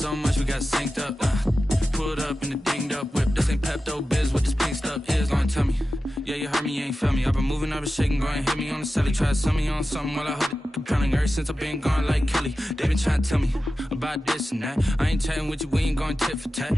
so much we got synced up. Pulled up in the dinged up whip. This ain't Pepto-Biz, what this pink stuff is. Gonna tell me, yeah, you heard me, you ain't felt me. I've been moving, I've been shaking, go and hit me on the celly. Try to sell me on something while I hold it compelling. Ever since I've been gone like Kelly, they been trying to tell me about this and that. I ain't chatting with you, we ain't going tit for tat.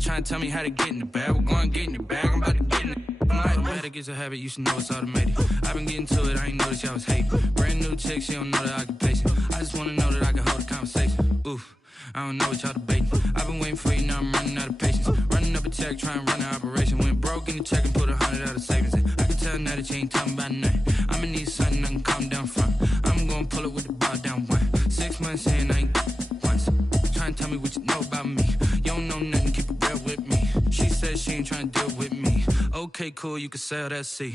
Trying to tell me how to get in the bag. We're going to get in the bag, I'm about to get in it. I'm like, automatic is a habit, you should know it's automated. I've been getting to it, I ain't noticed y'all was hating. Brand new chick, she don't know the occupation. I just wanna know that I can hold a conversation. Oof, I don't know what y'all debating. I've been waiting for you, now I'm running out of patience. Running up a check, trying to run an operation. Went broke in the check and put 100 out of savings in. I can tell now that you ain't talking about nothing. I'ma need something I can calm down from. I'm gonna pull it with the bar down one. 6 months in, I ain't once. Trying to tell me what you know about me. You don't know nothing, keep it real with me. She said she ain't trying to deal with me. Okay, cool, you can sell that seat.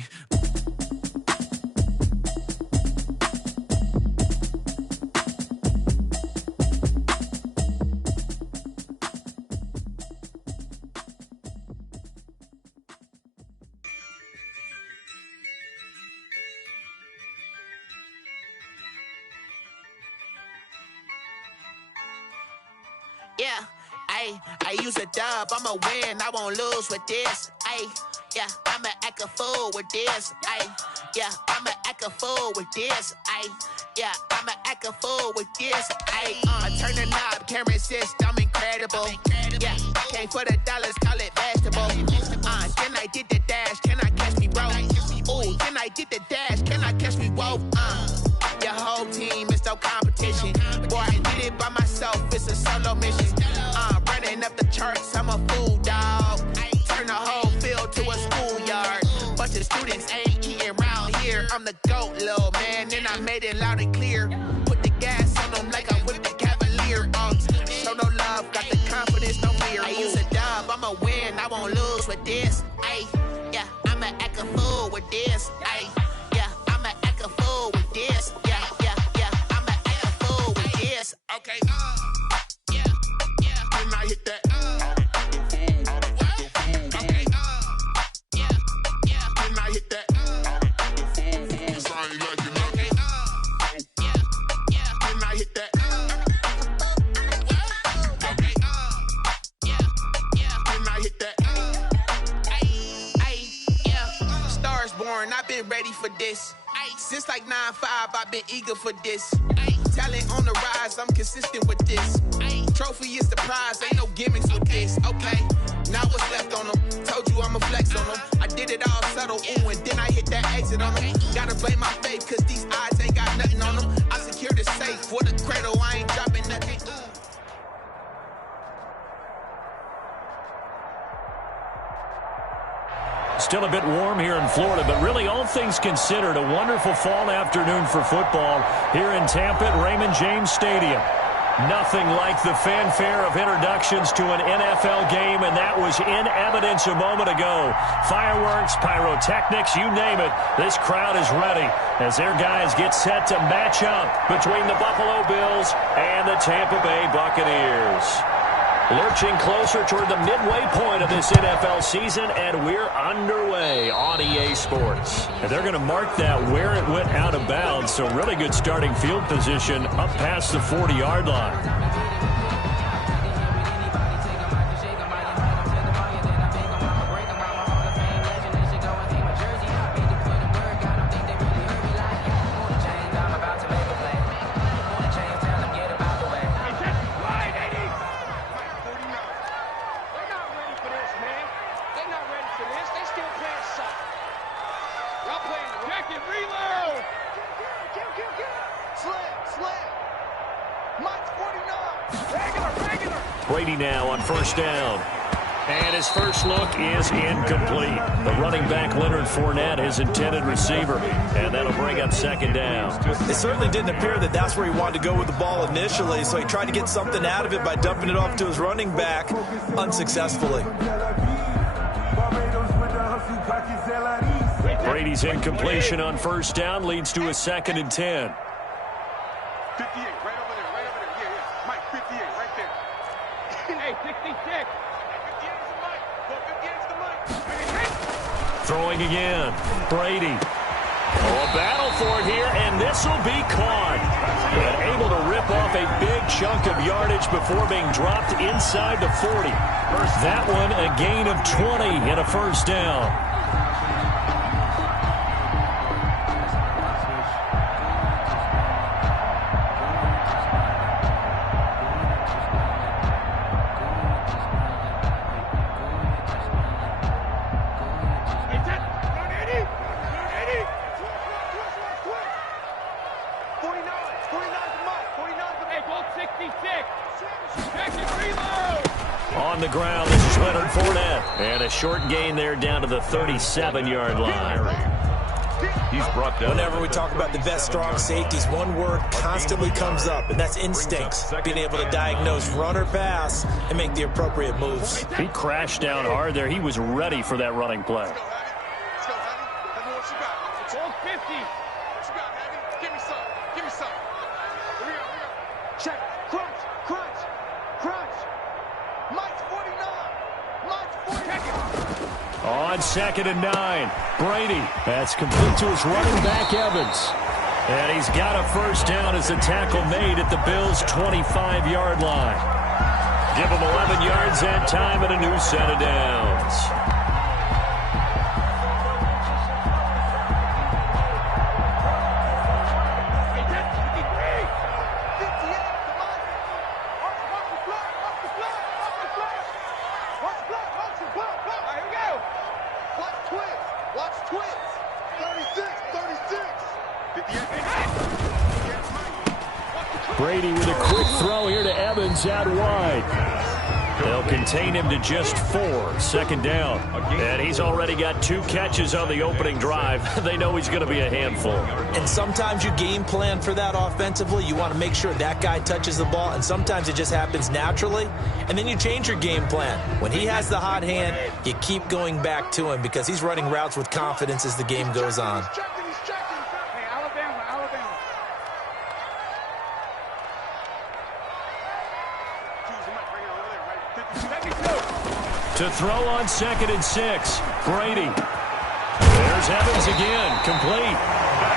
Yeah, I use a dub, I'ma win, I won't lose with this. Yeah, I'ma act a fool with this. Yeah, I'ma act a fool with this. Yeah, I'ma act a fool with this. I turn the knob, camera assist, I'm incredible. Yeah, came for the dollars, call it vegetable. Then I did the dash, can I catch me, bro? Ooh, then I did the dash, can I catch me, whoa? Your whole team is no competition. Boy, I did it by myself, it's a solo mission. Running up the charts, I'm a fool, dog. Turn the whole field to a schoolyard. Bunch of students ain't eating round here. I'm the GOAT, little man, and I made it loud and clear. Put the gas on them like I'm with the Cavalier. Show no love, got the confidence, no fear. I use a dub, I'ma win, I won't lose with this. Yeah, I'ma act a fool with this. Yeah, I'ma act a fool with this. Yeah, I'ma act a fool with this. Okay, yeah, when I hit that. I've been ready for this. Since like 9-5, I've been eager for this. Talent on the rise, I'm consistent with this. Trophy is the prize, ain't no gimmicks with this. Okay, now what's left on them? Told you I'ma flex on them. I did it all subtle, ooh, and then I hit that exit on them. Gotta blame my faith, cause these odds ain't got nothing on them. I secured the safe for the cradle, I ain't dropping nothing. Still a bit warm here in Florida, but really all things considered, a wonderful fall afternoon for football here in Tampa at Raymond James Stadium. Nothing like the fanfare of introductions to an NFL game, and that was in evidence a moment ago. Fireworks, pyrotechnics, you name it. This crowd is ready as their guys get set to match up between the Buffalo Bills and the Tampa Bay Buccaneers. Lurching closer toward the midway point of this NFL season, and we're underway on EA Sports. And they're going to mark that where it went out of bounds, so really good starting field position up past the 40-yard line. Brady now on first down. And his first look is incomplete. The running back, Leonard Fournette, his intended receiver. And that'll bring up second down. It certainly didn't appear that that's where he wanted to go with the ball initially, so he tried to get something out of it by dumping it off to his running back unsuccessfully. Brady's incompletion on first down leads to a 2nd and 10. 58, right over there, right over there. Yeah. Mike, 58, right there. Hey, 66. 58's the Mike. Well, 58's the Mike. Throwing again. Brady. Oh, a battle for it here, and this will be caught. But able to rip off a big chunk of yardage before being dropped inside the 40. That one a gain of 20 and a first down. On the ground, this is Leonard Fournette. And a short gain there down to the 37-yard line. He's brought down. Whenever we talk about the best strong safeties, one word constantly comes up, and that's instincts. Being able to diagnose run or pass and make the appropriate moves. He crashed down hard there. He was ready for that running play. Let's go, Hattie. What you got? Hold 50. What you got, Hattie? Give me some. Give me some. Here we go. Check. Crunch. Crunch. Crunch. Mike's 49. Mike's 49. On 2nd and 9, Brady. That's complete to his running back, Evans. And he's got a first down as the tackle made at the Bills' 25-yard line. Give him 11 yards that time and a new set of downs. Brady with a quick throw here to Evans out wide. They'll contain him to just 4. 2nd down. And he's already got 2 catches on the opening drive. They know he's going to be a handful. And sometimes you game plan for that offensively. You want to make sure that guy touches the ball, and sometimes it just happens naturally. And then you change your game plan. When he has the hot hand, you keep going back to him because he's running routes with confidence as the game goes on. To throw on 2nd and 6, Brady. There's Evans again, complete.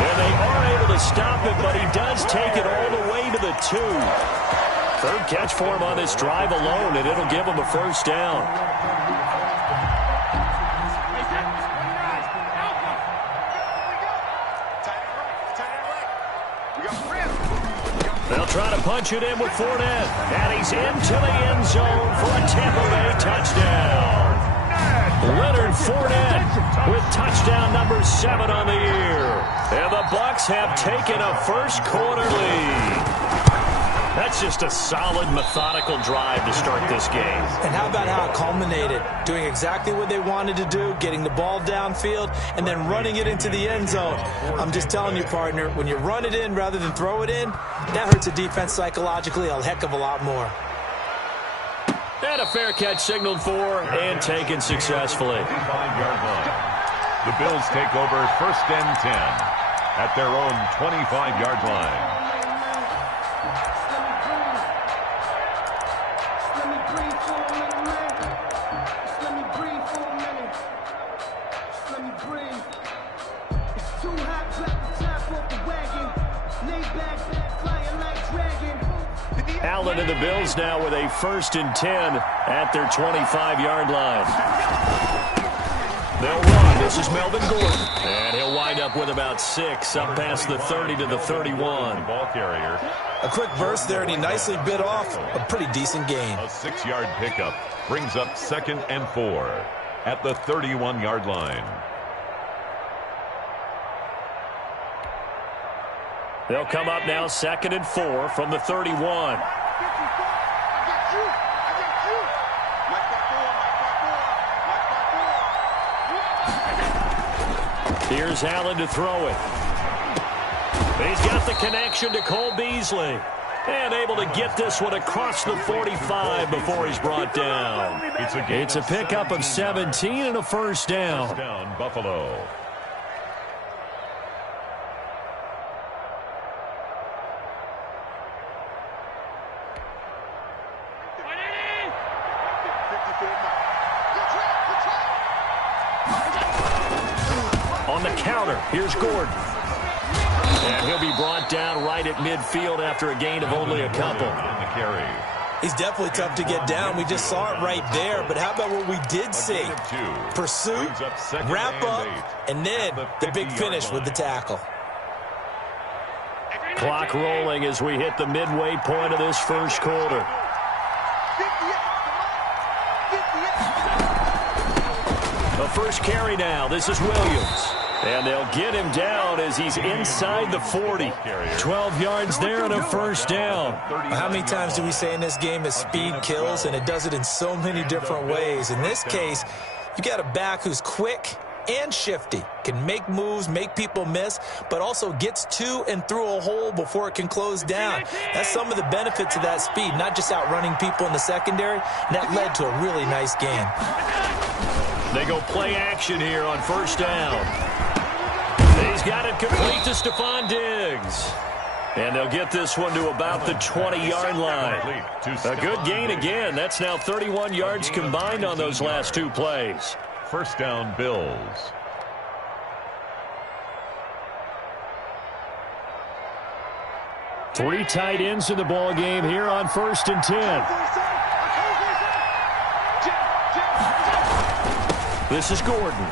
And they are able to stop him, but he does take it all the way to the 2. 3rd catch for him on this drive alone, and it'll give him a first down. They'll try to punch it in with Fournette. And he's into the end zone for a Tampa Bay touchdown. Leonard Fournette with touchdown number 7 on the year. And the Bucs have taken a first quarter lead. That's just a solid, methodical drive to start this game. And how about how it culminated? Doing exactly what they wanted to do, getting the ball downfield, and then running it into the end zone. I'm just telling you, partner, when you run it in rather than throw it in, that hurts a defense psychologically a heck of a lot more. And a fair catch signaled for and taken successfully. The Bills take over 1st and 10 at their own 25-yard line. Allen and the Bills now with a 1st and 10 at their 25-yard line. They'll run. This is Melvin Gordon. And he'll wind up with about 6 up past the 30 to the 31. Ball carrier. A quick burst there, and he nicely bit off a pretty decent gain. A 6-yard pickup brings up 2nd and 4 at the 31-yard line. They'll come up now 2nd and 4 from the 31. Here's Allen to throw it. He's got the connection to Cole Beasley. And able to get this one across the 45 before he's brought down. It's a pickup of 17 and a first down. First down, Buffalo. on the counter. Here's Gordon. And he'll be brought down right at midfield after a gain of only a couple. On the carry. He's definitely tough to get down. We just saw it right there. But how about what we did see? Pursuit, wrap up, and then the big finish with the tackle. Clock rolling as we hit the midway point of this first quarter. The first carry now. This is Williams. And they'll get him down as he's inside the 40. 12 yards there and a first down. How many times do we say in this game that speed kills, and it does it in so many different ways? In this case, you got a back who's quick and shifty, can make moves, make people miss, but also gets to and through a hole before it can close down. That's some of the benefits of that speed, not just outrunning people in the secondary. And that led to a really nice game. They go play action here on first down. He's got it complete to Stephon Diggs. And they'll get this one to about the 20-yard line. A good gain again. That's now 31 yards combined on those last two plays. First down, Bills. Three tight ends in the ball game here on 1st and 10. This is Gordon.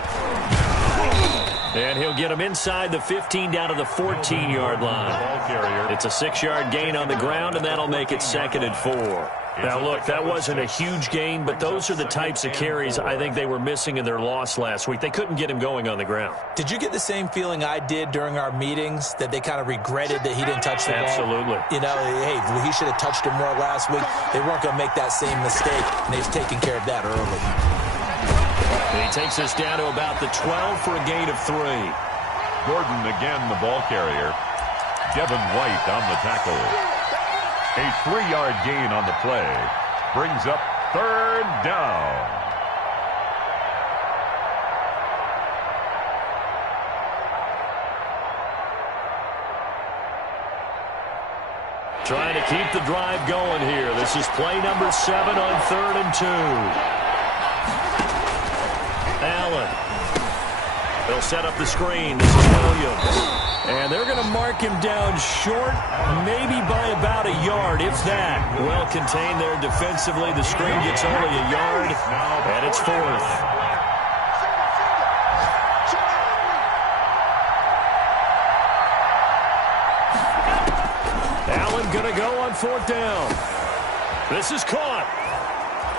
And he'll get him inside the 15 down to the 14-yard line. It's a 6-yard gain on the ground, and that'll make it 2nd and 4. Now, look, that wasn't a huge gain, but those are the types of carries I think they were missing in their loss last week. They couldn't get him going on the ground. Did you get the same feeling I did during our meetings, that they kind of regretted that he didn't touch the ball? Absolutely. You know, hey, he should have touched him more last week. They weren't going to make that same mistake, and they've taken care of that early. And he takes us down to about the 12 for a gain of 3. Gordon again the ball carrier. Devin White on the tackle. A 3-yard gain on the play. Brings up 3rd down. Trying to keep the drive going here. This is play number 7 on 3rd and 2. Allen. They'll set up the screen. This is Williams. And they're going to mark him down short, maybe by about a yard, if that. Well contained there defensively. The screen gets only a yard, and it's 4th. Allen going to go on 4th down. This is caught.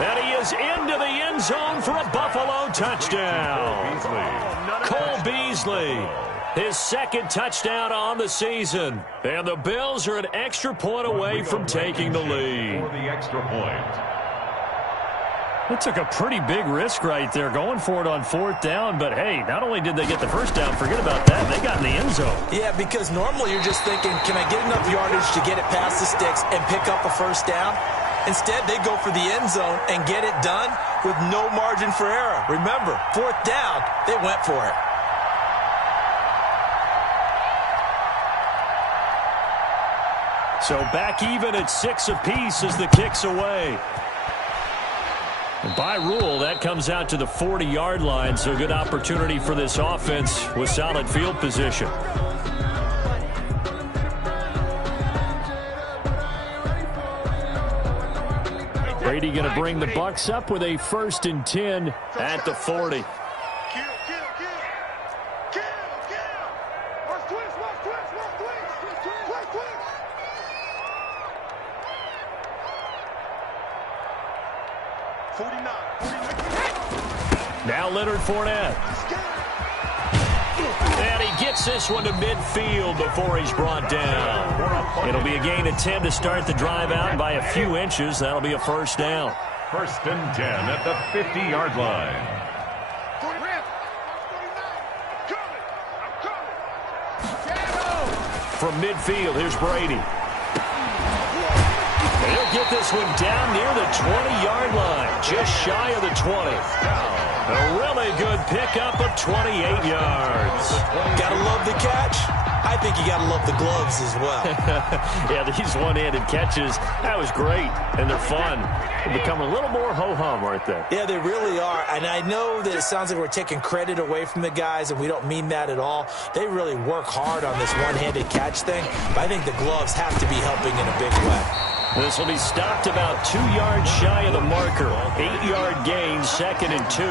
And he is into the end zone for a Buffalo touchdown. Cole Beasley, his 2nd touchdown on the season. And the Bills are an extra point away from taking the lead. For the extra point. They took a pretty big risk right there going for it on 4th down. But, hey, not only did they get the first down, forget about that, they got in the end zone. Yeah, because normally you're just thinking, can I get enough yardage to get it past the sticks and pick up a first down? Instead, they go for the end zone and get it done with no margin for error. Remember, 4th down, they went for it. So back even at 6 apiece as the kick's away. And by rule, that comes out to the 40-yard line, so good opportunity for this offense with solid field position. Brady going to bring the Bucs up with a 1st and 10 at the 40. Now Leonard Fournette. And he gets this one to midfield before he's brought down. It'll be a gain of 10 to start the drive out by a few inches. That'll be a first down. 1st and 10 at the 50-yard line. From midfield, here's Brady. He'll get this one down near the 20-yard line, just shy of the 20. A really good pickup of 28 yards. Gotta love the catch. I think you got to love the gloves as well. Yeah, these one-handed catches, that was great, and they're fun. They become a little more ho-hum, aren't they? Yeah, they really are. And I know that it sounds like we're taking credit away from the guys, and we don't mean that at all. They really work hard on this one-handed catch thing, but I think the gloves have to be helping in a big way. This will be stopped about 2 yards shy of the marker. 8-yard gain, 2nd and 2.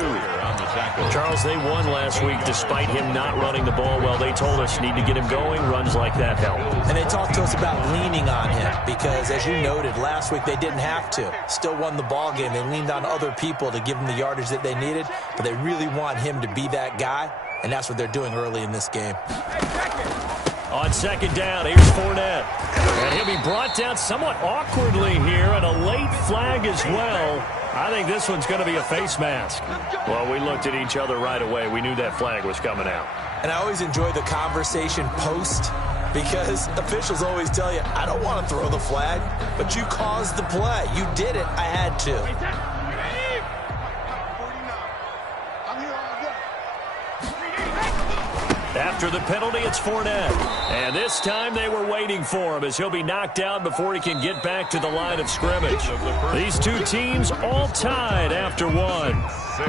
Charles, they won last week despite him not running the ball well. They told us need to get him going. Runs like that help. And they talked to us about leaning on him because, as you noted, last week they didn't have to. Still won the ball game. They leaned on other people to give them the yardage that they needed, but they really want him to be that guy, and that's what they're doing early in this game. On 2nd down, here's Fournette. And he'll be brought down somewhat awkwardly here, and a late flag as well. I think this one's going to be a face mask. Well, we looked at each other right away. We knew that flag was coming out. And I always enjoy the conversation post because officials always tell you, I don't want to throw the flag, but you caused the play. You did it. I had to. After the penalty, it's Fournette. And this time they were waiting for him as he'll be knocked down before he can get back to the line of scrimmage. These two teams all tied after one. 6.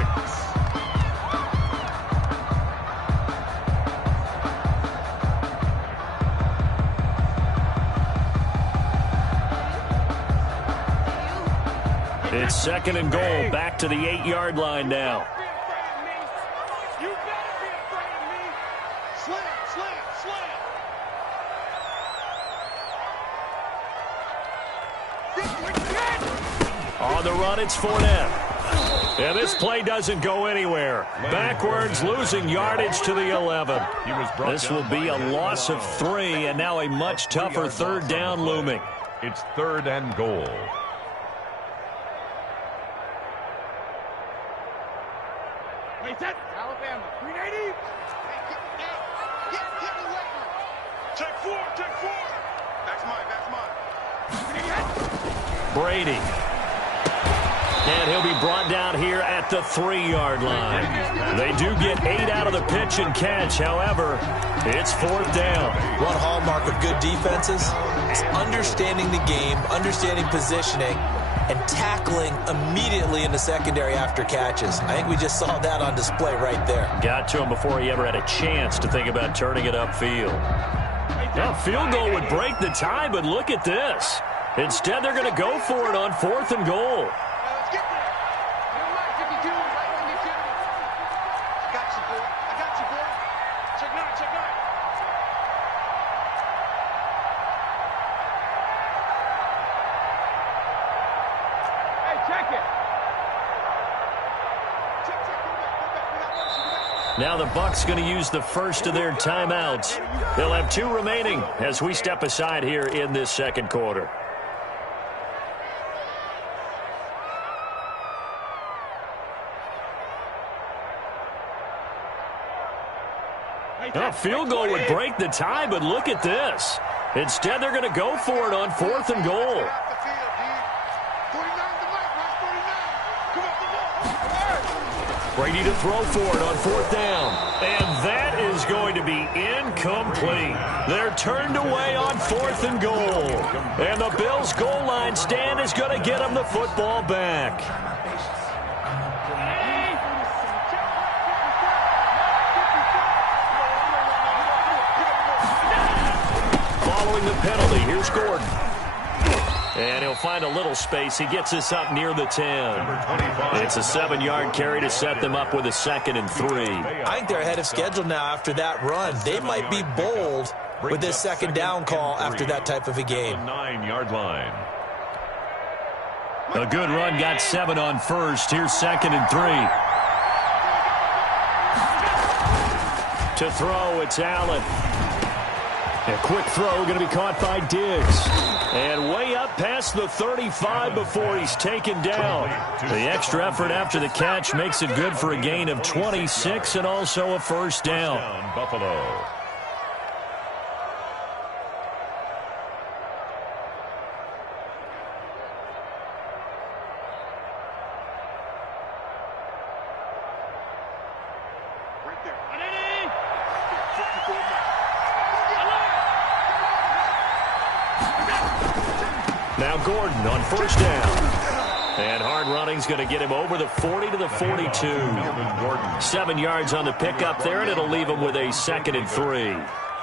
It's 2nd and goal, back to the 8-yard line now. On the run, it's Fournette. And this play doesn't go anywhere. Backwards, losing yardage to the 11. This will be a loss of 3, and now a much tougher 3rd down looming. It's 3rd and goal. Wait, that Alabama. 380. Check 4. That's mine. Brady. And he'll be brought down here at the 3-yard line. They do get 8 out of the pitch and catch. However, it's 4th down. One hallmark of good defenses is understanding the game, understanding positioning, and tackling immediately in the secondary after catches. I think we just saw that on display right there. Got to him before he ever had a chance to think about turning it upfield. Now, field goal would break the tie, but look at this. Instead, they're going to go for it on 4th and goal. Now the Bucs going to use the first of their timeouts. They'll have 2 remaining as we step aside here in this 2nd quarter. A field goal would break the tie, but look at this. Instead, they're going to go for it on 4th and goal. Brady to throw for it on 4th down. And that is going to be incomplete. They're turned away on 4th and goal. And the Bills' goal line stand is going to get them the football back. Following the penalty, here's Gordon. And he'll find a little space. He gets us up near the 10. It's a 7-yard carry to set them up with a 2nd and 3. I think they're ahead of schedule now after that run. They might be bold with this 2nd down call after that type of a game. 9-yard line. A good run got 7 on 1st. Here's 2nd and 3. To throw, it's Allen. A quick throw going to be caught by Diggs. And way up past the 35 before he's taken down. The extra effort after the catch makes it good for a gain of 26 and also a 1st down. Buffalo. Now Gordon on first down. And hard running's going to get him over the 40 to the 42. 7 yards on the pickup there, and it'll leave him with a 2nd and 3.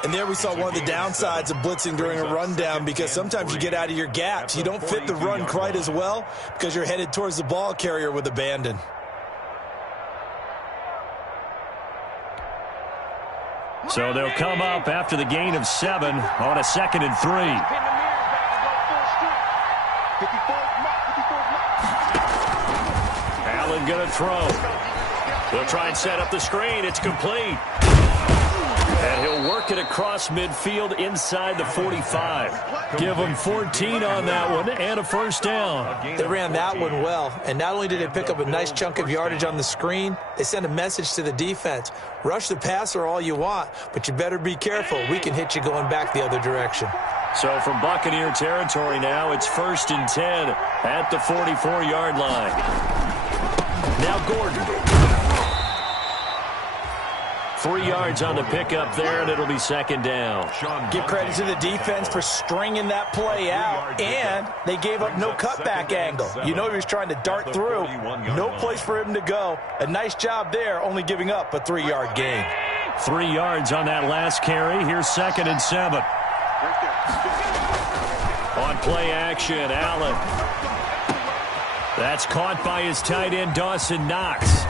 And there we saw one of the downsides of blitzing during a rundown, because sometimes you get out of your gaps. You don't fit the run quite as well because you're headed towards the ball carrier with abandon. So they'll come up after the gain of 7 on a 2nd and 3. Allen going to throw. They'll try and set up the screen. It's complete. And he'll work it across midfield inside the 45. Give him 14 on that one and a first down. They ran that one well, and not only did they pick up a nice chunk of yardage on the screen, they sent a message to the defense. Rush the passer all you want, but you better be careful. We can hit you going back the other direction. So from Buccaneer territory now, it's 1st and 10 at the 44-yard line. Now Gordon. 3 yards on the pickup there, and it'll be 2nd down. Give credit to the defense for stringing that play out, and they gave up no cutback angle. You know he was trying to dart through. No place for him to go. A nice job there, only giving up a 3-yard gain. 3 yards on that last carry. Here's 2nd and 7. On play action, Allen. That's caught by his tight end, Dawson Knox.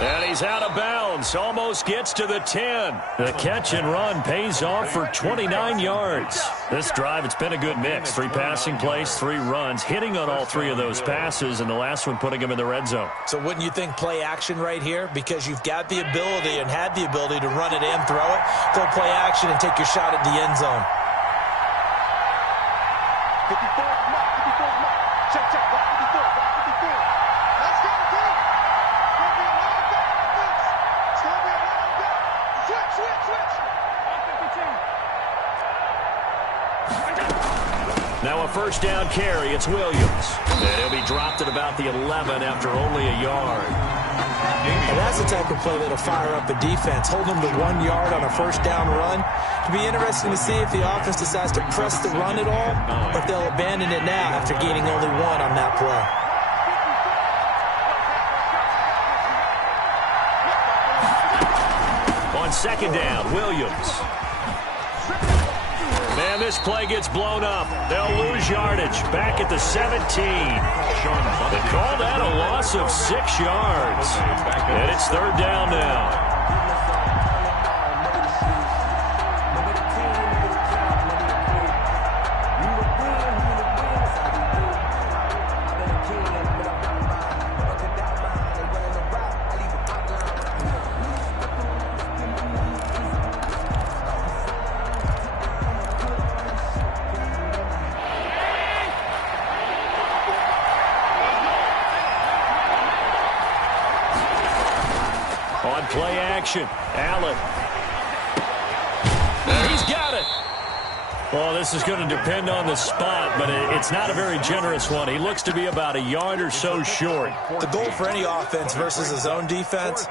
And he's out of bounds. Almost gets to the 10. The catch and run pays off for 29 yards. This drive, it's been a good mix. 3 passing plays, 3 runs, hitting on all 3 of those passes, and the last one putting him in the red zone. So wouldn't you think play action right here? Because you've got the ability and had the ability to run it and throw it. Go play action and take your shot at the end zone. 54, mark. Check, block 54, block 54. Let's go, team. It's going to be a long day on this. It's going to be a long day. Switch. Now a first down carry. It's Williams. And he'll be dropped at about the 11 after only a yard. And that's the type of play that'll fire up a defense. Hold them to 1 yard on a first down run. It'll be interesting to see if the offense decides to press the run at all, or if they'll abandon it now after gaining only 1 on that play. On 2nd down, Williams. Man, this play gets blown up. They'll lose yardage. Back at the 17. They call that a loss of 6 yards. And it's 3rd down now. On play action, Allen. He's got it. Well, this is going to depend on the spot, but it's not a very generous one. He looks to be about a yard or so short. The goal for any offense versus a zone defense,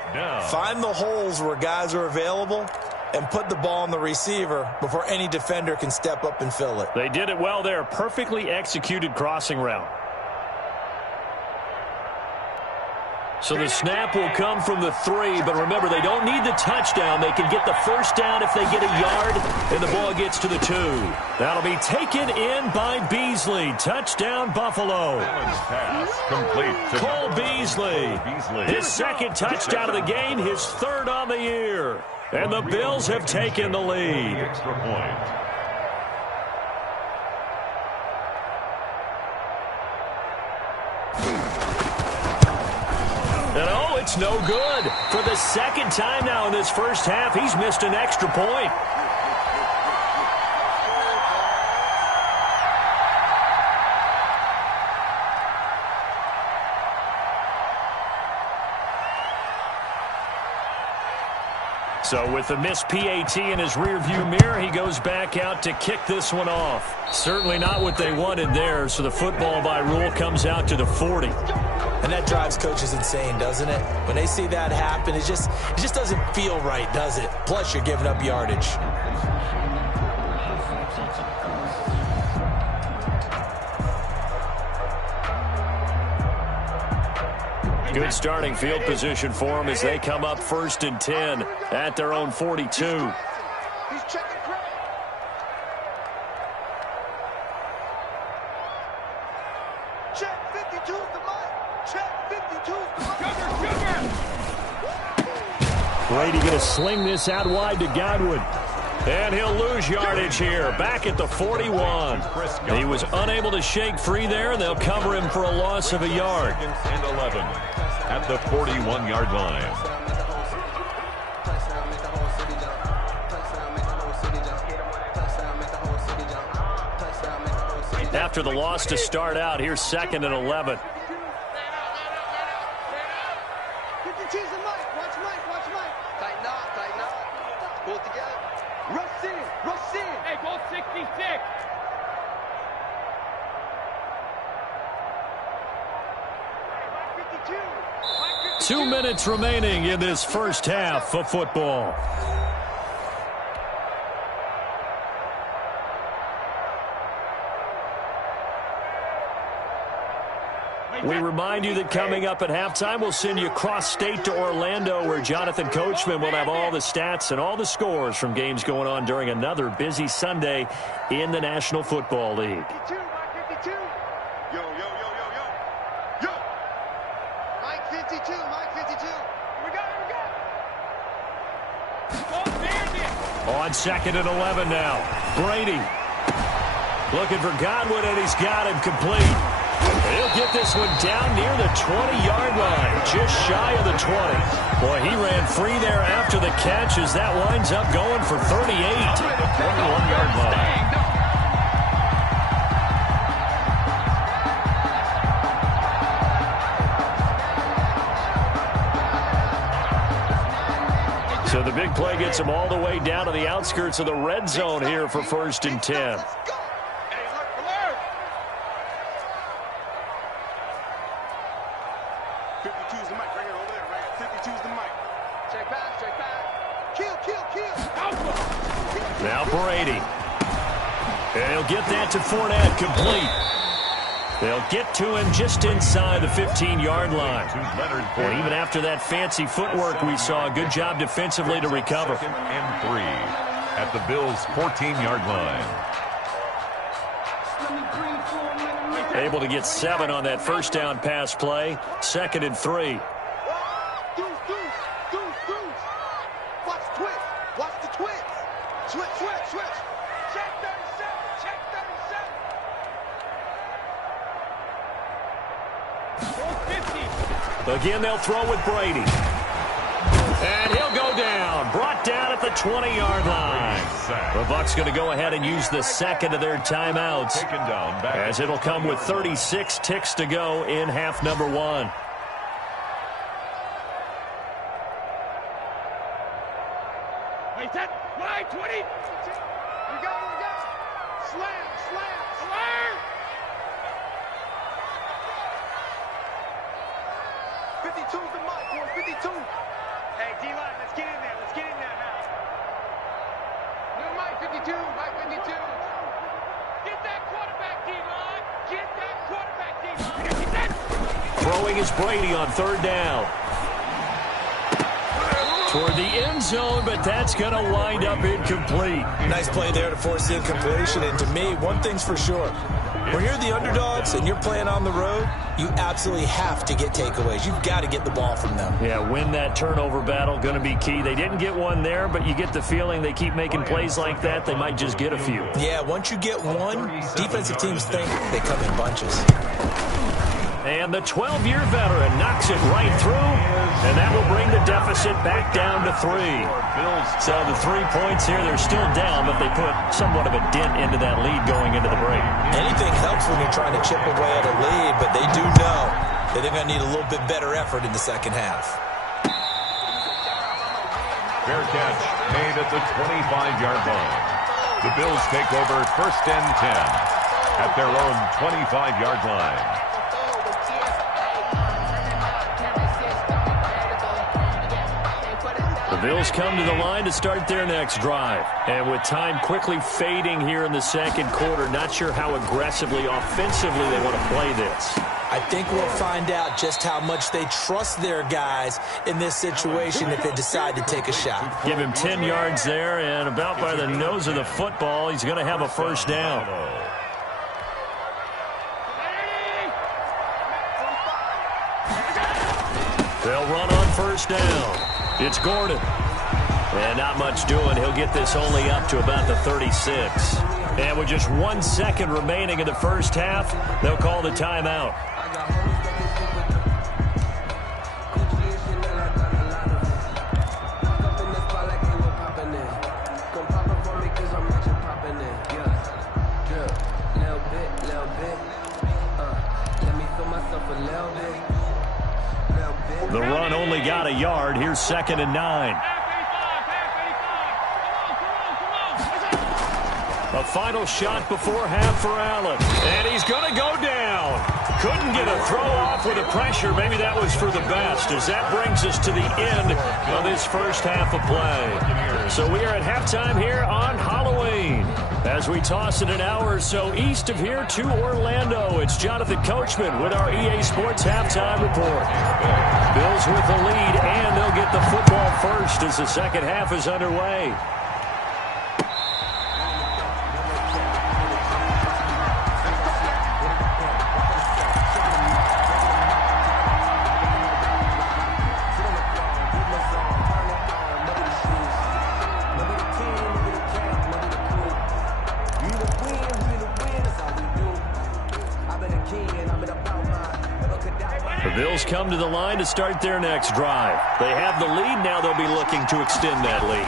find the holes where guys are available and put the ball on the receiver before any defender can step up and fill it. They did it well there. Perfectly executed crossing route. So the snap will come from the 3, but remember, they don't need the touchdown. They can get the first down if they get a yard, and the ball gets to the 2. That'll be taken in by Beasley. Touchdown, Buffalo. Pass complete. Cole Beasley. His 2nd touchdown of the game, his 3rd on the year. And the Bills have taken the lead. Extra point. And oh, it's no good. For the 2nd time now in this first half, he's missed an extra point. So with the missed PAT in his rearview mirror, he goes back out to kick this one off. Certainly not what they wanted there, so the football by rule comes out to the 40. And that drives coaches insane, doesn't it? When they see that happen, it just doesn't feel right, does it? Plus, you're giving up yardage. Good starting field position for them as they come up 1st and 10 at their own 42. He's checking credit. Check 52's the mic. Check 52's the mic. Brady going to sling this out wide to Godwin. And he'll lose yardage here, back at the 41. He was unable to shake free there, and they'll cover him for a loss of a yard. 2nd and 11 at the 41-yard line. After the loss to start out, here's 2nd and 11. Tighten up. Pull it together. Rush in. Hey, go 66. 2 minutes remaining in this first half of football. We remind you that coming up at halftime, we'll send you cross-state to Orlando, where Jonathan Coachman will have all the stats and all the scores from games going on during another busy Sunday in the National Football League. 52, Mike 52. Yo. Mike 52. We got it. On 2nd and 11 now. Brady looking for Godwin, and he's got him complete. He'll get this one down near the 20-yard line, just shy of the 20. Boy, he ran free there after the catch as that winds up going for 38. 21-yard line. So the big play gets him all the way down to the outskirts of the red zone here for 1st and 10. 52's the mic. Bring it over there, right? 52's the mic. Check back. Kill. Now Brady. And he'll get that to Fournette, complete. They'll get to him just inside the 15-yard line. And even after that fancy footwork we saw, a good job defensively to recover. 2nd and 3 at the Bills' 14-yard line. Able to get 7 on that first down pass play. 2nd and 3. Deuce. Watch the twist. Switch. Check 37. 50. Again, they'll throw with Brady. And he'll go down. Brought down at the 20-yard line. The Bucs going to go ahead and use the 2nd of their timeouts, as it'll come with 36 ticks to go in half number 1. Wait, that wide 20. We got it. Slam. 52's the mic, 52. Hey, D-line, let's get in there now. New Mike 52. Get that quarterback, D-line. Throwing is Brady on 3rd down. Toward the end zone, but that's going to wind up incomplete. Nice play there to force the incompletion. And to me, one thing's for sure. When you're the underdogs and you're playing on the road, you absolutely have to get takeaways. You've got to get the ball from them. Yeah, win that turnover battle, going to be key. They didn't get one there, but you get the feeling they keep making plays like that, they might just get a few. Yeah, once you get one, defensive teams think they come in bunches. And the 12-year veteran knocks it right through, and that will bring the deficit back down to 3. So the 3 points here, they're still down, but they put somewhat of a dent into that lead going into the break. Anything helps when you're trying to chip away at a lead, but they do know that they're going to need a little bit better effort in the second half. Fair catch made at the 25-yard line. The Bills take over 1st and 10 at their own 25-yard line. The Bills come to the line to start their next drive. And with time quickly fading here in the 2nd quarter, not sure how aggressively, offensively they want to play this. I think we'll find out just how much they trust their guys in this situation if they decide to take a shot. Give him 10 yards there, and about by the nose of the football, he's going to have a first down. They'll run on first down. It's Gordon. And not much doing. He'll get this only up to about the 36. And with just 1 second remaining in the first half, they'll call the timeout. The run only got a yard. Here's 2nd and 9. A final shot before half for Allen. And he's going to go down. Couldn't get a throw off with the pressure. Maybe that was for the best, as that brings us to the end of this first half of play. So we are at halftime here on Halloween. As we toss it an hour or so east of here to Orlando, it's Jonathan Coachman with our EA Sports Halftime Report. Bills with the lead, and they'll get the football first as the second half is underway. Come to the line to start their next drive. They have the lead. Now they'll be looking to extend that lead.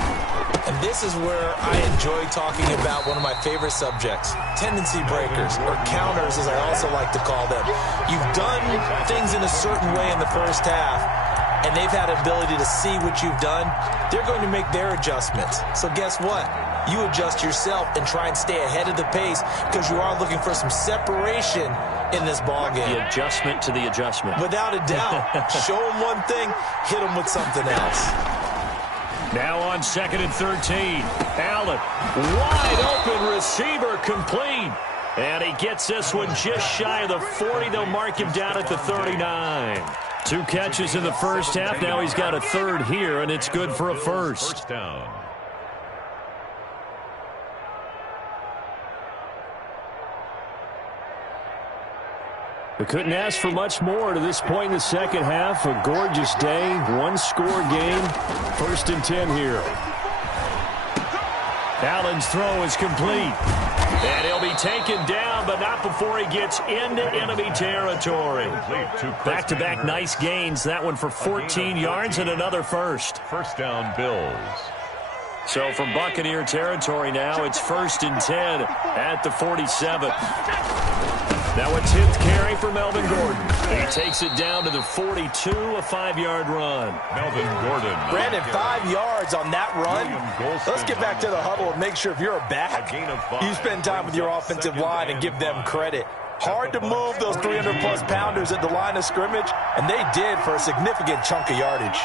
And this is where I enjoy talking about one of my favorite subjects, tendency breakers, or counters as I also like to call them. You've done things in a certain way in the first half, and they've had ability to see what you've done. They're going to make their adjustments. So guess what? You adjust yourself and try and stay ahead of the pace because you are looking for some separation in this ball game. The adjustment to the adjustment. Without a doubt. Show them one thing, hit them with something else. Now on 2nd and 13. Allen, wide open receiver, complete. And he gets this one just shy of the 40. They'll mark him down at the 39. 2 catches in the first half. Now he's got a third here, and it's good for a first. First down. We couldn't ask for much more to this point in the second half. A gorgeous day, 1-score game. 1st and 10 here. Allen's throw is complete. And he'll be taken down, but not before he gets into enemy territory. Back-to-back nice gains. That one for 14 yards and another first. First down, Bills. So from Buccaneer territory now, it's 1st and 10 at the 47. Now a 10th carry for Melvin Gordon. He takes it down to the 42, a 5-yard run. Melvin Gordon. Brandon, 5 yards on that run. Let's get back to the huddle and make sure if you're a back, you spend time with your offensive line and give them credit. Hard to move those 300-plus pounders at the line of scrimmage, and they did for a significant chunk of yardage.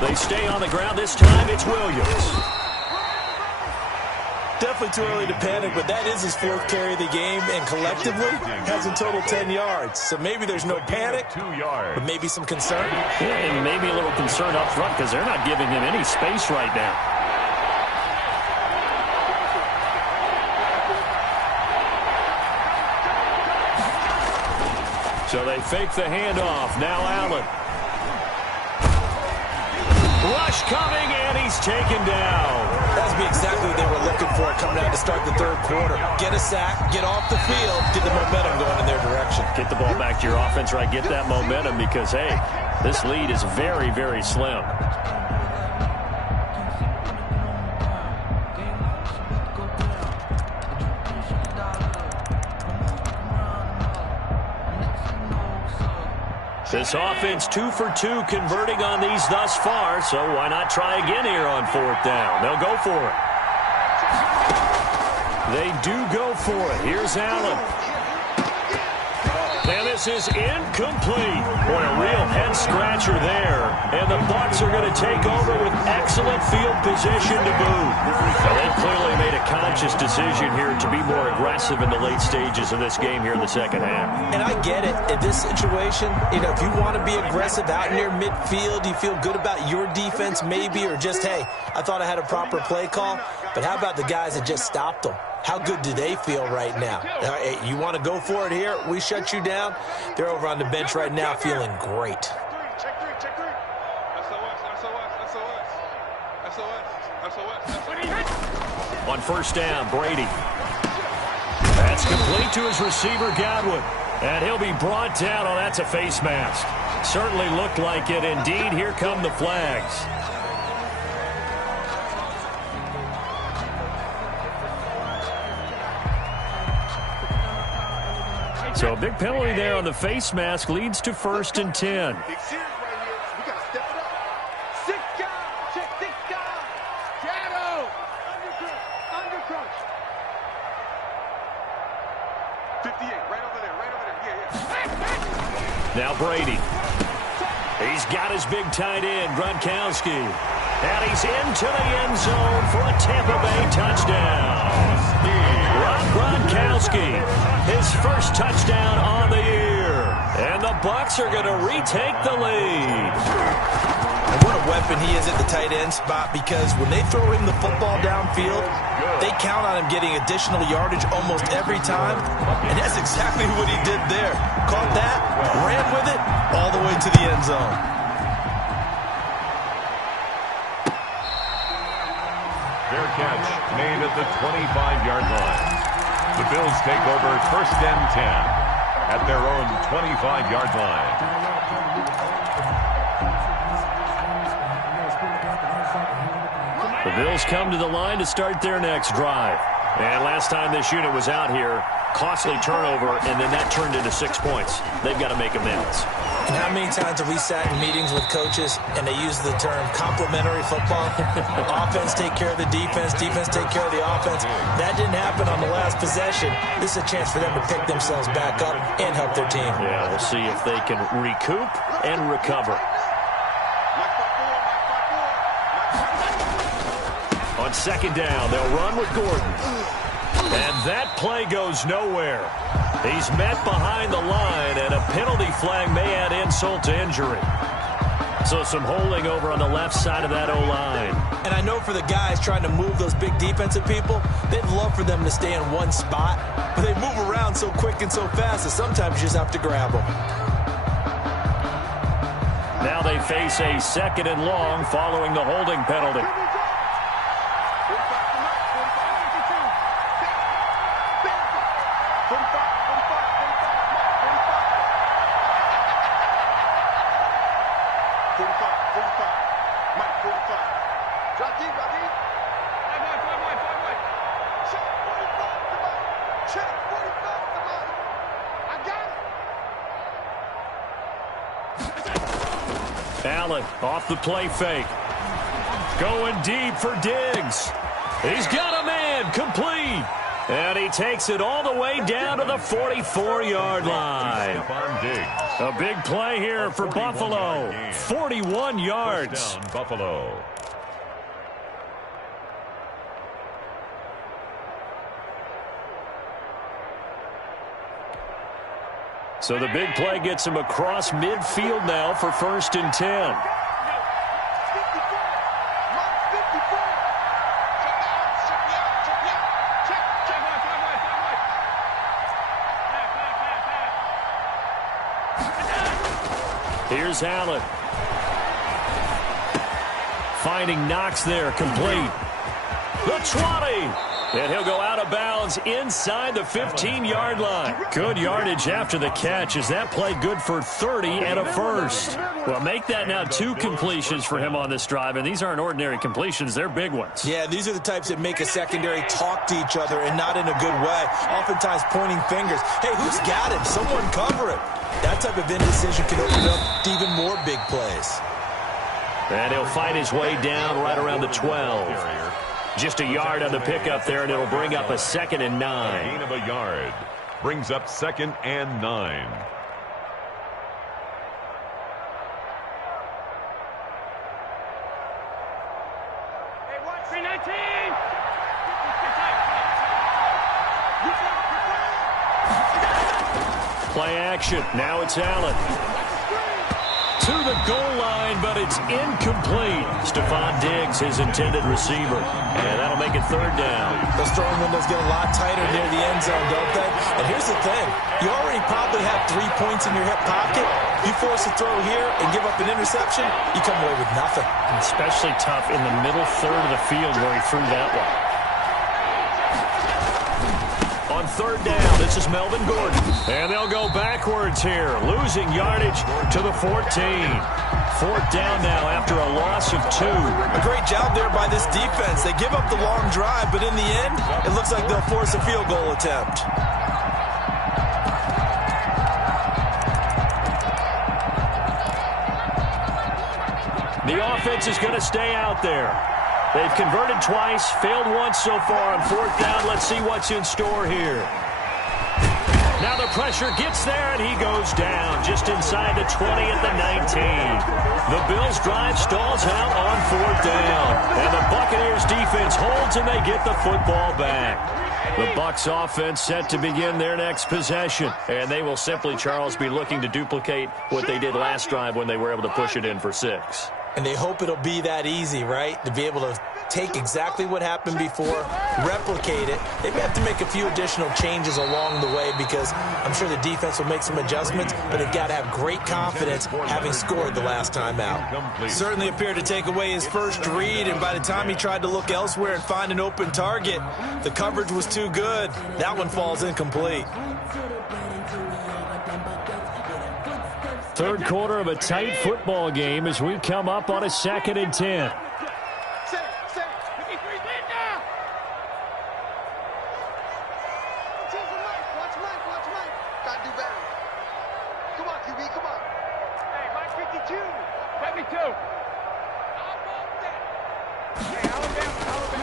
They stay on the ground. This time it's Williams. Definitely too early to panic, but that is his 4th carry of the game, and collectively has a total 10 yards. So maybe there's no panic, 2 yards. but maybe some concern. Yeah, and maybe a little concern up front because they're not giving him any space right now. So they fake the handoff. Now Allen. Rush coming, and he's taken down. That would be exactly what they were looking for coming out to start the 3rd quarter. Get a sack, get off the field, get the momentum going in their direction. Get the ball back to your offense, right? Get that momentum because, hey, this lead is very, very slim. This offense 2 for 2 converting on these thus far, so why not try again here on 4th down? They'll go for it. They do go for it. Here's Allen. And this is incomplete. Boy, a real head-scratcher there. And the Bucs are going to take over with excellent field position to boot. Now, they clearly made a conscious decision here to be more aggressive in the late stages of this game here in the second half. And I get it. In this situation, if you want to be aggressive out near midfield, you feel good about your defense maybe, or just, hey, I thought I had a proper play call. But how about the guys that just stopped them? How good do they feel right now? Hey, you want to go for it here? We shut you down. They're over on the bench right now feeling great. Check three. SOS. On first down, Brady. That's complete to his receiver, Godwin. And he'll be brought down. Oh, that's a face mask. Certainly looked like it. Indeed, here come the flags. So a big penalty there on the face mask leads to 1st and 10. Big series right here. We got to step it up. Sit down. Check this down. Shadow. Undercrunch. 58. Right over there. Yeah. Now Brady. He's got his big tight end, Gronkowski. And he's into the end zone for a Tampa Bay touchdown. Rob Gronkowski, his first touchdown on the year. And the Bucs are going to retake the lead. And what a weapon he is at the tight end spot, because when they throw him the football downfield, they count on him getting additional yardage almost every time. And that's exactly what he did there. Caught that, ran with it, all the way to the end zone. Fair catch made at the 25-yard line. The Bills take over 1st and 10 at their own 25-yard line. The Bills come to the line to start their next drive. And last time this unit was out here, costly turnover, and then that turned into 6 points. They've got to make amends. And how many times have we sat in meetings with coaches and they use the term complementary football? Offense take care of the defense, defense take care of the offense. That didn't happen on the last possession. This is a chance for them to pick themselves back up and help their team. Yeah, we'll see if they can recoup and recover. On 2nd down, they'll run with Gordon. And that play goes nowhere. He's met behind the line, and a penalty flag may add insult to injury. So some holding over on the left side of that O-line. And I know for the guys trying to move those big defensive people, they'd love for them to stay in one spot. But they move around so quick and so fast that sometimes you just have to grab them. Now they face a 2nd and long following the holding penalty. Allen off the play fake. Going deep for Diggs. He's got a man, complete. And he takes it all the way down to the 44-yard line. A big play here for Buffalo. 41 yards. Down, Buffalo. So the big play gets him across midfield now for 1st and 10. Here's Allen. Finding Knox there, complete. The 20. And he'll go out of bounds inside the 15-yard line. Good yardage after the catch. Is that play good for 30 and a first? Well, make that now 2 completions for him on this drive, and these aren't ordinary completions. They're big ones. Yeah, these are the types that make a secondary talk to each other, and not in a good way. Oftentimes pointing fingers. Hey, who's got him? Someone cover him. That type of indecision can open up to even more big plays. And he'll fight his way down right around the 12. Just a yard on the pickup there, and it'll bring up a 2nd and 9. Gain of a yard brings up 2nd and 9. Play action. Now it's Allen. To the goal line, but it's incomplete. Stephon Diggs, his intended receiver. And that'll make it third down. Those throwing windows get a lot tighter near the end zone, don't they? And here's the thing. You already probably have 3 points in your hip pocket. You force a throw here and give up an interception, you come away with nothing. And especially tough in the middle third of the field where he threw that one. On third down, this is Melvin Gordon. And they'll go backwards here, losing yardage to the 14. Fourth down now after a loss of 2. A great job there by this defense. They give up the long drive, but in the end, it looks like they'll force a field goal attempt. The offense is going to stay out there. They've converted twice, failed once so far on fourth down. Let's see what's in store here. Now the pressure gets there, and he goes down just inside the 20 at the 19. The Bills' drive stalls out on fourth down. And the Buccaneers' defense holds, and they get the football back. The Bucs offense set to begin their next possession. And they will simply, Charles, be looking to duplicate what they did last drive when they were able to push it in for 6. And they hope it'll be that easy, right? To be able to take exactly what happened before, replicate it. They may have to make a few additional changes along the way because I'm sure the defense will make some adjustments, but they've got to have great confidence having scored the last time out. Certainly appeared to take away his first read, and by the time he tried to look elsewhere and find an open target, the coverage was too good. That one falls incomplete. Third quarter of a tight football game as we come up on a 2nd and 10.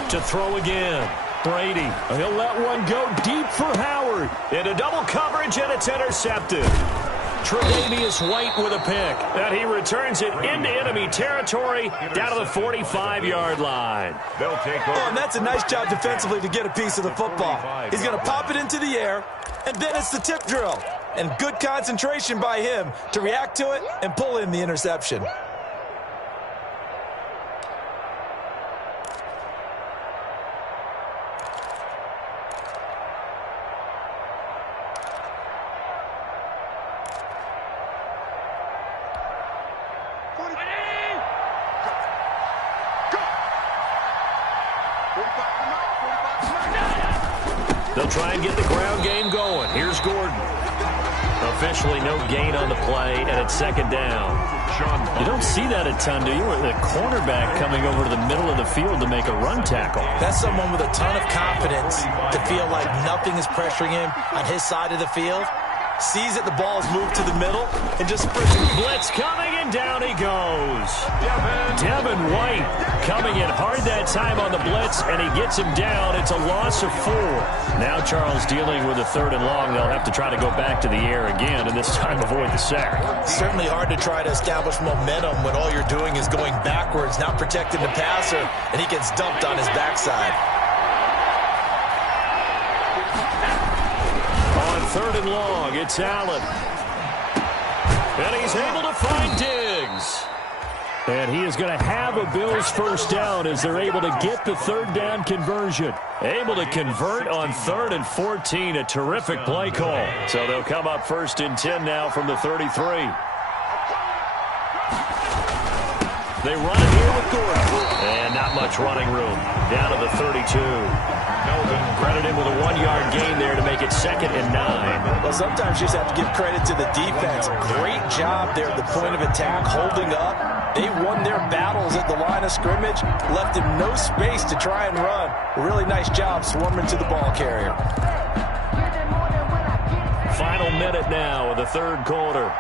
To throw again. Brady. He'll let one go deep for Howard. Into double coverage, and it's intercepted. Tre'Davious White with a pick. And he returns it into enemy territory down to the 45-yard line. They'll take over. Oh, and that's a nice job defensively to get a piece of the football. He's going to pop it into the air, and then it's the tip drill. And good concentration by him to react to it and pull in the interception. They'll try and get the ground game going. Here's Gordon. Officially no gain on the play, and it's 2nd down. You don't see that a ton, do you? The cornerback coming over to the middle of the field to make a run tackle. That's someone with a ton of confidence to feel like nothing is pressuring him on his side of the field. Sees that the ball is moved to the middle and just sprints. Blitz coming, and down he goes. Devin White coming in hard that time on the blitz, and he gets him down. It's a loss of 4. Now Charles dealing with a 3rd and long. They'll have to try to go back to the air again, and this time avoid the sack. Certainly hard to try to establish momentum when all you're doing is going backwards, not protecting the passer, and he gets dumped on his backside. 3rd and long, it's Allen. And he's able to find Diggs. And he is going to have a Bills first down as they're able to get the 3rd down conversion. Able to convert on 3rd and 14, a terrific play call. So they'll come up 1st and 10 now from the 33. They run it here with Gordon. And not much running room. Down to the 32. Melvin credited with a 1-yard gain there to make it 2nd and 9. Well, sometimes you just have to give credit to the defense. Great job there at the point of attack, holding up. They won their battles at the line of scrimmage, left him no space to try and run. A really nice job swarming to the ball carrier. Final minute now of the 3rd quarter.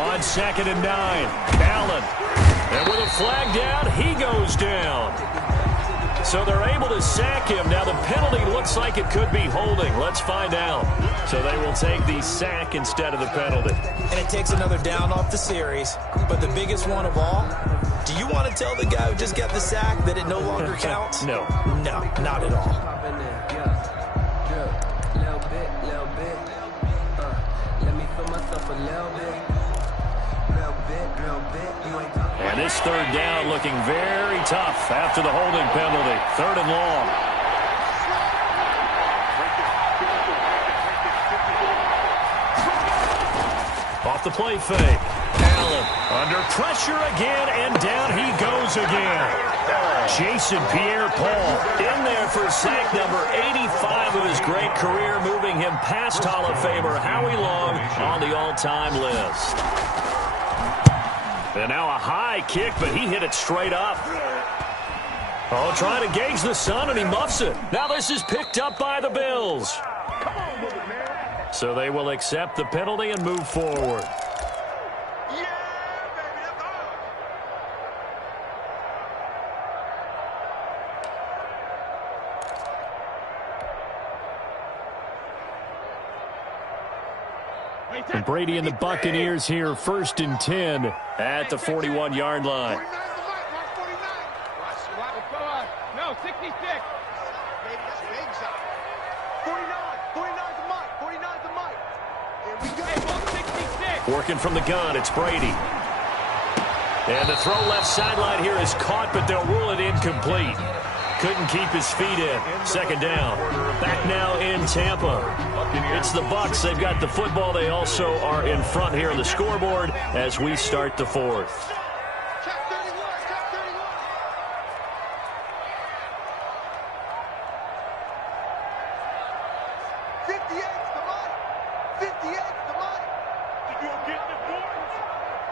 On 2nd and 9, Allen. And with a flag down, he goes down. So they're able to sack him. Now the penalty looks like it could be holding. Let's find out. So they will take the sack instead of the penalty. And it takes another down off the series. But the biggest one of all, do you want to tell the guy who just got the sack that it no longer counts? No. No, not at all. And this third down looking very tough after the holding penalty. 3rd and long. Off the play fake. Allen under pressure again, and down he goes again. Jason Pierre-Paul in there for sack number 85 of his great career, moving him past Hall of Famer Howie Long on the all-time list. And now a high kick, but he hit it straight up. Oh, trying to gauge the sun, and he muffs it. Now this is picked up by the Bills. So they will accept the penalty and move forward. And Brady and the Buccaneers here, 1st and 10 at the 41-yard line. No, 66. 49's the mic. 49's the mic. Here we go. 66. Working from the gun, it's Brady. And the throw left sideline here is caught, but they'll rule it incomplete. Couldn't keep his feet in. 2nd down. Back now in Tampa. It's the Bucs. They've got the football. They also are in front here on the scoreboard as we start the 4th. Check 31. Check 31. 58's the mic. 58's the mic. Think you gonna get this, boys?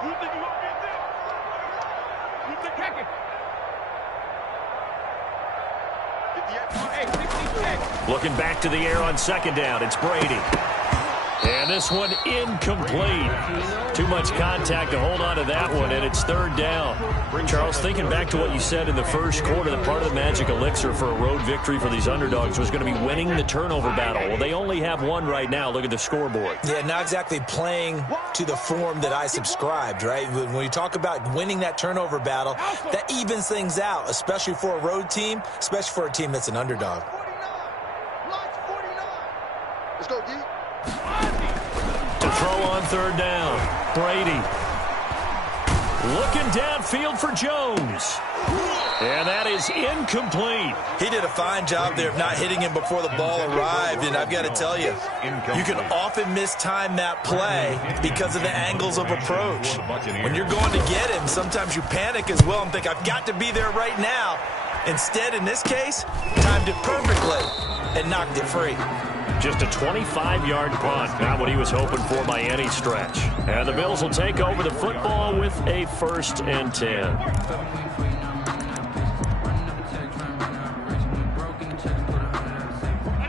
You think you gonna get this? You think heck it? 58's the mic. Hey, 66. Looking back to the air on 2nd down. It's Brady. And this one incomplete. Too much contact to hold on to that one, and it's 3rd down. Charles, thinking back to what you said in the first quarter, that part of the magic elixir for a road victory for these underdogs was going to be winning the turnover battle. Well, they only have one right now. Look at the scoreboard. Yeah, not exactly playing to the form that I subscribed, right? When you talk about winning that turnover battle, that evens things out, especially for a road team, especially for a team that's an underdog. 49. Let's go, D. To throw on 3rd down. Brady. Looking downfield for Jones. And that is incomplete. He did a fine job there of not hitting him before the ball arrived, and I've got to tell you, you can often mistime that play because of the angles of approach. When you're going to get him, sometimes you panic as well and think, I've got to be there right now. Instead, in this case, timed it perfectly and knocked it free. Just a 25-yard punt. Not what he was hoping for by any stretch. And the Bills will take over the football with a 1st and 10.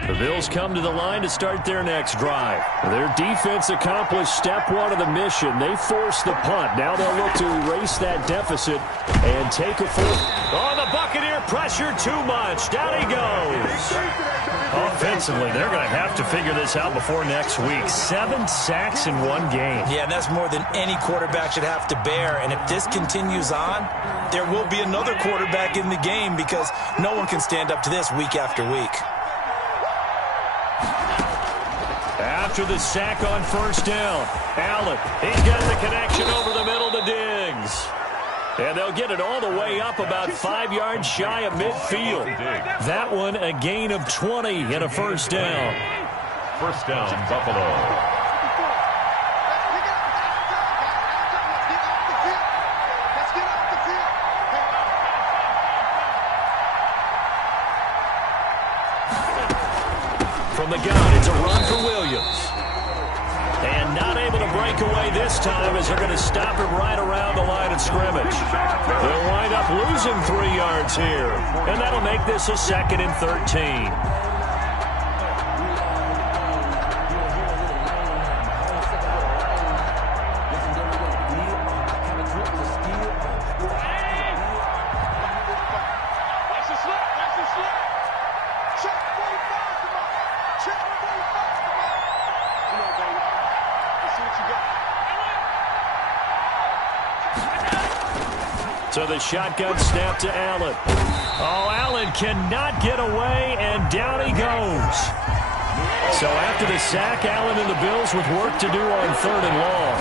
The Bills come to the line to start their next drive. Their defense accomplished step 1 of the mission. They forced the punt. Now they'll look to erase that deficit and take a 4th. Oh, the Buccaneer pressure too much. Down he goes. Offensively, they're going to have to figure this out before next week. 7 sacks in one game. Yeah, and that's more than any quarterback should have to bear. And if this continues on, there will be another quarterback in the game because no one can stand up to this week after week. After the sack on 1st down, Allen, he's got the connection over the middle to Diggs. And they'll get it all the way up about 5 yards shy of midfield. That one a gain of 20 and a 1st down. 1st down, Buffalo. From the gun, it's a run for Williams. And not able to break away this time as they're going to stop him right around the line of scrimmage. They'll wind up losing 3 yards here. And that'll make this a 2nd and 13. So the shotgun snap to Allen. Oh, Allen cannot get away, and down he goes. So after the sack, Allen and the Bills with work to do on 3rd and long.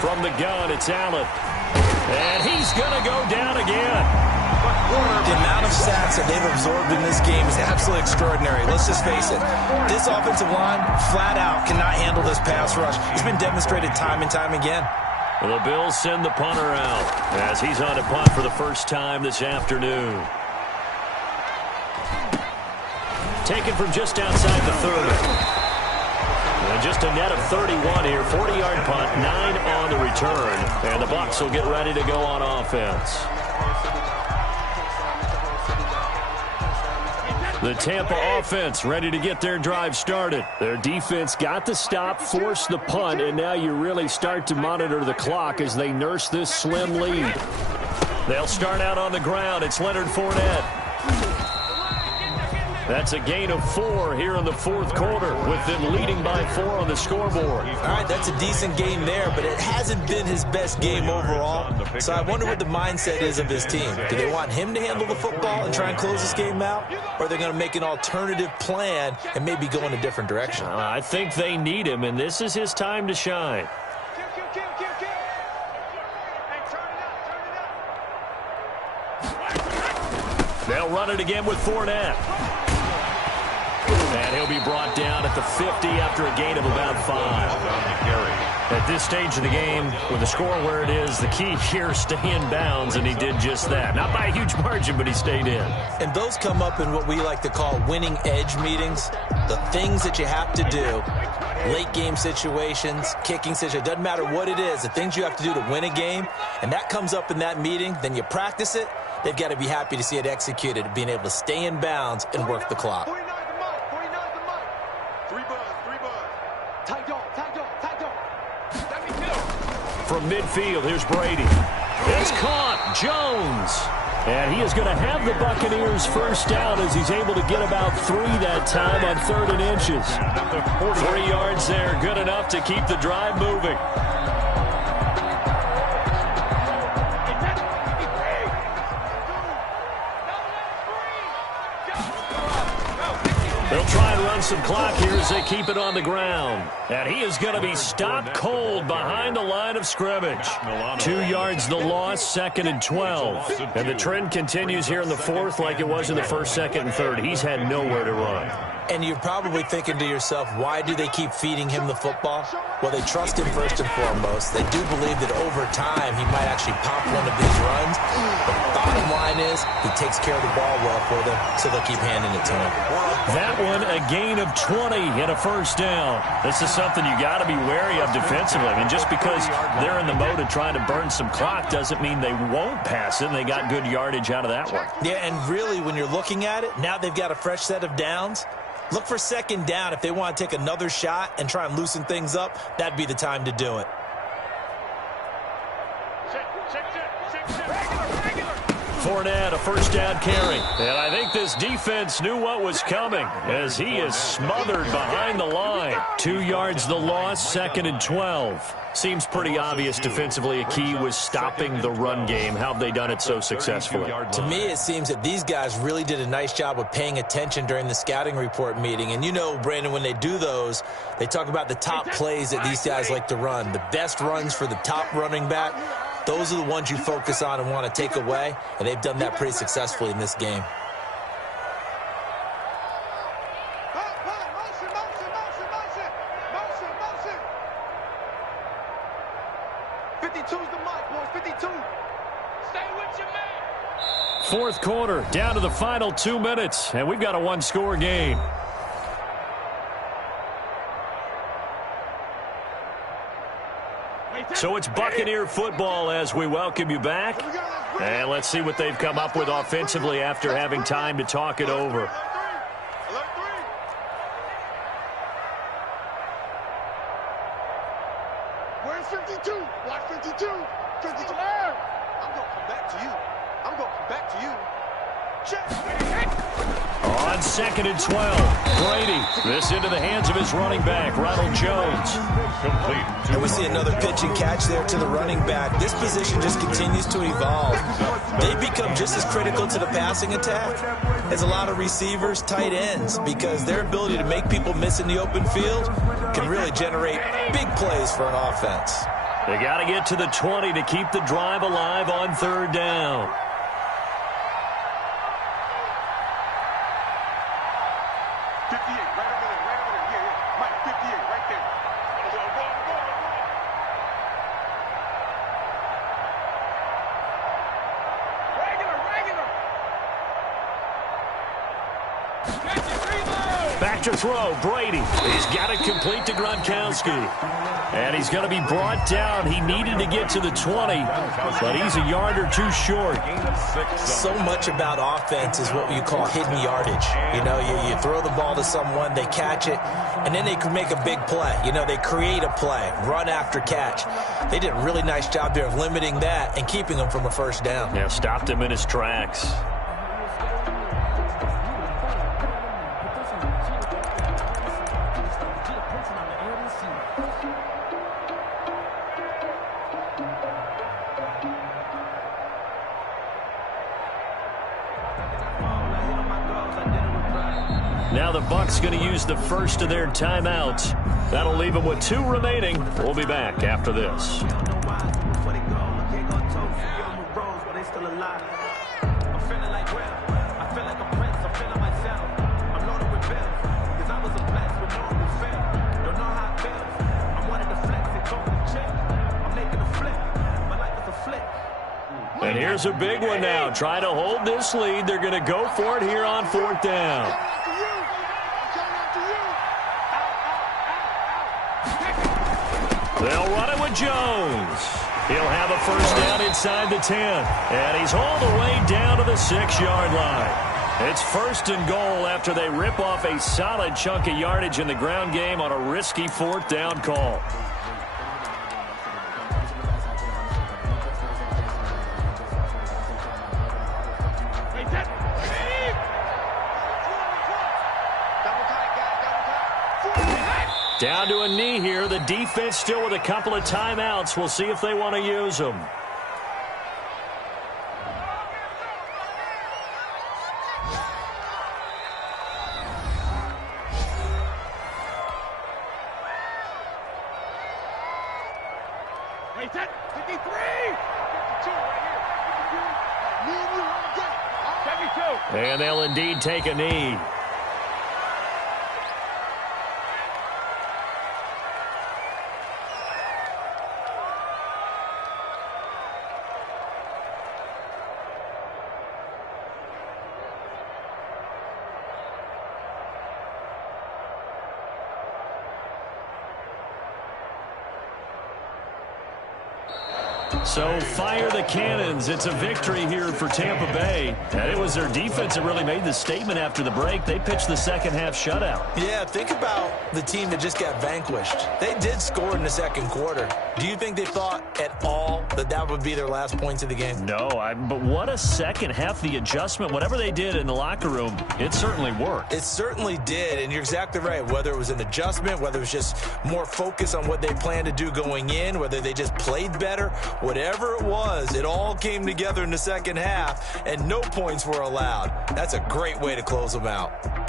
From the gun, it's Allen. And he's going to go down again. The amount of sacks that they've absorbed in this game is absolutely extraordinary. Let's just face it. This offensive line, flat out, cannot handle this pass rush. It's been demonstrated time and time again. The Bills send the punter out as he's on a punt for the first time this afternoon. Taken from just outside the 30. And just a net of 31 here. 40-yard punt, 9 on the return. And the Bucs will get ready to go on offense. The Tampa offense ready to get their drive started. Their defense got the stop, forced the punt, and now you really start to monitor the clock as they nurse this slim lead. They'll start out on the ground. It's Leonard Fournette. That's a gain of 4 here in the 4th quarter, with them leading by 4 on the scoreboard. All right, that's a decent game there, but it hasn't been his best game overall. So I wonder what the mindset is of his team. Do they want him to handle the football and try and close this game out? Or are they going to make an alternative plan and maybe go in a different direction? I think they need him, and this is his time to shine. They'll run it again with Fournette. And he'll be brought down at the 50 after a gain of about 5. At this stage of the game, with the score where it is, the key here is stay in bounds, and he did just that. Not by a huge margin, but he stayed in. And those come up in what we like to call winning edge meetings. The things that you have to do, late game situations, kicking situations, doesn't matter what it is, the things you have to do to win a game, and that comes up in that meeting, then you practice it. They've got to be happy to see it executed, being able to stay in bounds and work the clock. From midfield, here's Brady. It's caught. Jones. And he is going to have the Buccaneers first down as he's able to get about 3 that time on 3rd and inches. 3 yards there, good enough to keep the drive moving. They'll try and run some clock here as they keep it on the ground. And he is going to be stopped cold behind the line of scrimmage. 2 yards the loss, 2nd and 12. And the trend continues here in the 4th like it was in the 1st, 2nd, and 3rd. He's had nowhere to run. And you're probably thinking to yourself, why do they keep feeding him the football? Well, they trust him first and foremost. They do believe that over time he might actually pop one of these runs. But the bottom line is he takes care of the ball well for them, so they'll keep handing it to him. That one, a gain of 20 and a first down. This is something you got to be wary of defensively. I mean, just because they're in the mode of trying to burn some clock doesn't mean they won't pass it, and they got good yardage out of that one. Yeah, and really, when you're looking at it, now they've got a fresh set of downs. Look for 2nd down. If they want to take another shot and try and loosen things up, that'd be the time to do it. Fournette, a first down carry. And I think this defense knew what was coming as he is smothered behind the line. 2 yards the loss, 2nd and 12. Seems pretty obvious defensively a key was stopping the run game. How have they done it so successfully? To me, it seems that these guys really did a nice job of paying attention during the scouting report meeting. And you know, Brandon, when they do those, they talk about the top plays that these guys like to run. The best runs for the top running back, those are the ones you focus on and want to take away. And they've done that pretty successfully in this game. Fourth quarter, down to the final 2 minutes, and we've got a one-score game. So it's Buccaneer football as we welcome you back. And let's see what they've come up with offensively after having time to talk it over. Where's 52? Watch 52. 52. I'm going to come back to you. I'm going to come back to you. Check. On 2nd and 12, Brady. This into the hands of his running back, Ronald Jones. Complete. And we see another pitch and catch there to the running back. This position just continues to evolve. They become just as critical to the passing attack as a lot of receivers, tight ends, because their ability to make people miss in the open field can really generate big plays for an offense. They got to get to the 20 to keep the drive alive on 3rd down. Back to throw, Brady. He's got it complete to Gronkowski. And he's going to be brought down. He needed to get to the 20, but he's a yard or two short. So much about offense is what you call hidden yardage. You know, you throw the ball to someone, they catch it, and then they can make a big play. You know, they create a play, run after catch. They did a really nice job there of limiting that and keeping him from a 1st down. Yeah, stopped him in his tracks. Now the Bucs going to use the first of their timeouts. That'll leave them with 2 remaining. We'll be back after this. And here's a big one now. Trying to hold this lead. They're going to go for it here on 4th down. They'll run it with Jones. He'll have a 1st down inside the 10. And he's all the way down to the 6-yard line. It's 1st and goal after they rip off a solid chunk of yardage in the ground game on a risky 4th down call. Down to a knee here. The defense still with a couple of timeouts. We'll see if they want to use them. Wait, 53! 52 right here. 52. Me and you want to get it. 72. And they'll indeed take a knee. So fire the cannons. It's a victory here for Tampa Bay. And it was their defense that really made the statement after the break. They pitched the second-half shutout. Yeah, think about the team that just got vanquished. They did score in the 2nd quarter. Do you think they thought at all that that would be their last points of the game? No, but what a second half. The adjustment, whatever they did in the locker room, it certainly worked. It certainly did, and you're exactly right. Whether it was an adjustment, whether it was just more focus on what they planned to do going in, whether they just played better, whatever it was, it all came together in the second half, and no points were allowed. That's a great way to close them out.